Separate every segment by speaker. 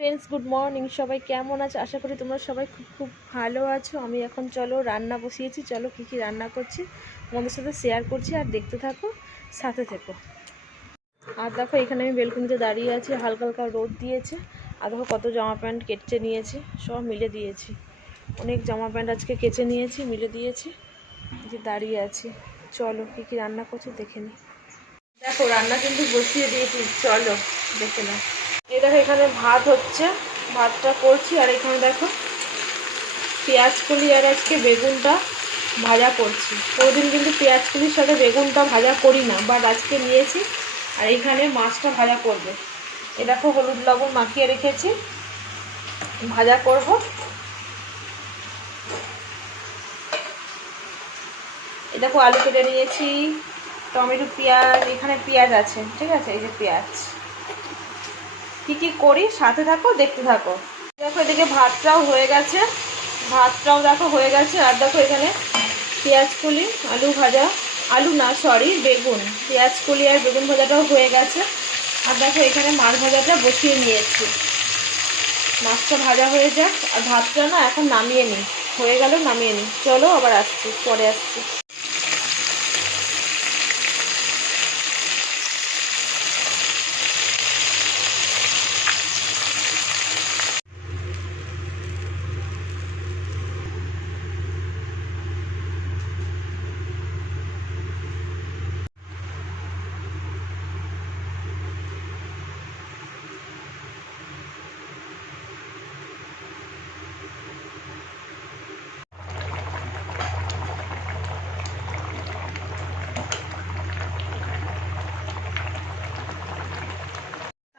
Speaker 1: Friends good morning সবাই কেমন আছে? আশা করি তোমরা সবাই খুব খুব ভালো আছো। আমি এখন চলো রান্না বসিয়েছি। চলো কী কী রান্না করছি তোমাদের সাথে শেয়ার করছি আর দেখতে থাকো, সাথে থেকো। আর দেখো, এখানে আমি বেলকুনিতে দাঁড়িয়ে আছি। হালকা হালকা রোদ দিয়েছে। আর দেখো, কত জামা প্যান্ট কেটে নিয়েছি। সব মিলে দিয়েছি। অনেক জামা প্যান্ট আজকে কেচে নিয়েছি, মিলে দিয়েছি। যে দাঁড়িয়ে আছি। চলো, কী কী রান্না করছি দেখে নিই দেখো, রান্না কিন্তু বসিয়ে দিয়েছি। চলো, দেখে নাও। এই দেখো এখানে ভাত হচ্ছে, ভাতটা করছি, আর এখানে দেখো পেঁয়াজ কলি আর আজকে বেগুনটা ভাজা করছি। কোনোদিন কিন্তু পেঁয়াজ কলির সাথে বেগুনটা ভাজা করি না বাট আজকে নিয়েছি, আর এখানে মাছটা ভাজা করবে। এ দেখো হলুদ লবণ মাখিয়ে রেখেছি, ভাজা করব। এ দেখো আলু কেটে নিয়েছি, টমেটো পেঁয়াজ, এখানে পেঁয়াজ আছে, ঠিক আছে? এই যে পেঁয়াজ। কি কি করি সাথে থাকো, দেখতে থাকো। দেখো এদিকে ভাতটাও হয়ে গেছে। ভাতটাও দেখো হয়ে গেছে। আর দেখো এখানে পেঁয়াজ কলি, আলু ভাজা, আলু না সরি বেগুন। পেঁয়াজ কলি আর বেগুন ভাজাটাও হয়ে গেছে। আর দেখো এখানে মাছ ভাজাটা বসিয়ে নিয়েছি। মাছটা ভাজা হয়ে যাক। আর ভাতটা না এখন নামিয়ে নিই হয়ে গেল, নামিয়ে নিই চলো আবার আসছি, পরে আসছি।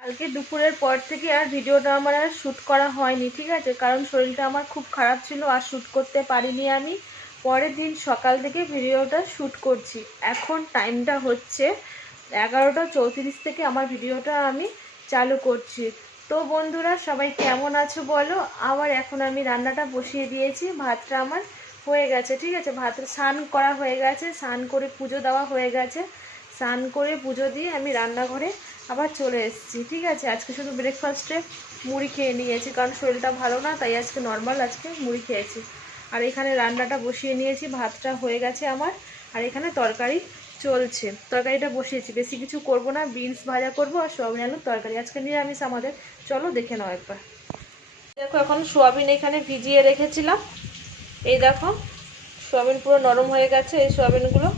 Speaker 1: কালকে দুপুরের পর থেকে আর ভিডিওটা আমার আর শ্যুট করা হয়নি, ঠিক আছে? কারণ শরীরটা আমার খুব খারাপ ছিল, আর শ্যুট করতে পারিনি আমি। পরের দিন সকাল থেকে ভিডিওটা শ্যুট করছি। এখন টাইমটা হচ্ছে এগারোটা চৌত্রিশ থেকে আমার ভিডিওটা আমি চালু করছি। তো বন্ধুরা, সবাই কেমন আছো বলো? আবার এখন আমি রান্নাটা বসিয়ে দিয়েছি, ভাতটা আমার হয়ে গেছে, ঠিক আছে? ভাত স্নান করা হয়ে গেছে, স্নান করে পুজো দেওয়া হয়ে গেছে। স্নান করে পুজো দিয়ে আমি রান্নাঘরে আবার চলে এসেছি, ঠিক আছে? আজকে শুধু ব্রেকফাস্টে মুড়ি খেয়ে নিয়েছি, কারণ শরীরটা ভালো না, তাই আজকে নর্মাল আজকে মুড়ি খেয়েছি। আর এখানে রান্নাটা বসিয়ে নিয়েছি, ভাতটা হয়ে গেছে আমার, আর এখানে তরকারি চলছে। তরকারিটা বসিয়েছি, বেশি কিছু করব না বিনস ভাজা করব আর সোয়াবিন আলুর তরকারি। আজকে নিরামিষ আমাদের, চলো দেখে নাও একবার। দেখো, এখন সোয়াবিন এখানে ভিজিয়ে রেখেছিলাম। এই দেখো, সোয়াবিন পুরো নরম হয়ে গেছে, এই সোয়াবিনগুলো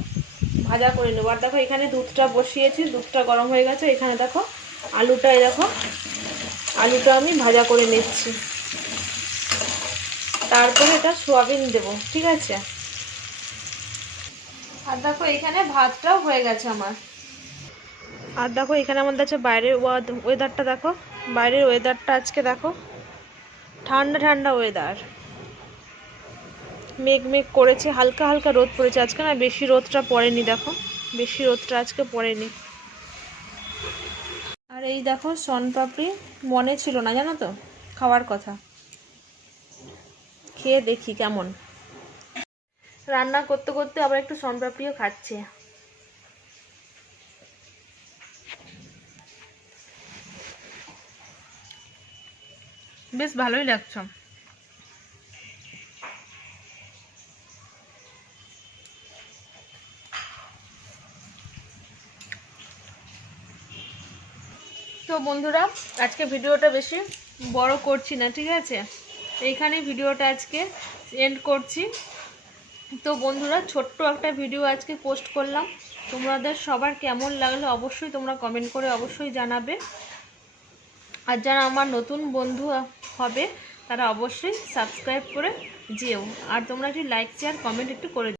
Speaker 1: ভাজা করে নেব। আর দেখো, এখানে দুধটা বসিয়েছি, দুধটা গরম হয়ে গেছে। এখানে দেখো, আলুটা দেখো, আলুটা আমি ভাজা করে নিচ্ছি। তারপরে এটা সোয়াবিন দেব, ঠিক আছে? আর দেখো, এখানে ভাতটাও হয়ে গেছে আমার। আর দেখো, এখানে আমাদের আছে বাইরের ওয়েদারটা দেখো। বাইরের ওয়েদারটা আজকে দেখো, ঠান্ডা ঠান্ডা ওয়েদার। মেঘ মেঘ করেছে, হালকা হালকা রোদ পড়েছে। আজকে না বেশি রোদটা পড়েনি, দেখো। বেশি রোদটা আজকে পড়েনি। আর এই দেখো সনপাপড়ি মনে ছিল না, জানো তো? খাওয়ার কথা। খেয়ে দেখি কেমন। রান্না করতে করতে আবার একটু সনপাপড়িও খাচ্ছে। বেশ ভালোই লাগছে। তো বন্ধুরা, আজকে ভিডিওটা বেশি বড় করছি না, ঠিক আছে? এইখানে ভিডিওটা আজকে এন্ড করছি। তো বন্ধুরা, ছোট্ট একটা ভিডিও আজকে পোস্ট করলাম। তোমাদের সবার কেমন লাগল অবশ্যই তোমরা কমেন্ট করে অবশ্যই জানাবে। আর যারা আমার নতুন বন্ধু হবে, তারা অবশ্যই সাবস্ক্রাইব করে যেও। আর তোমরা একটু লাইক শেয়ার কমেন্ট একটু করে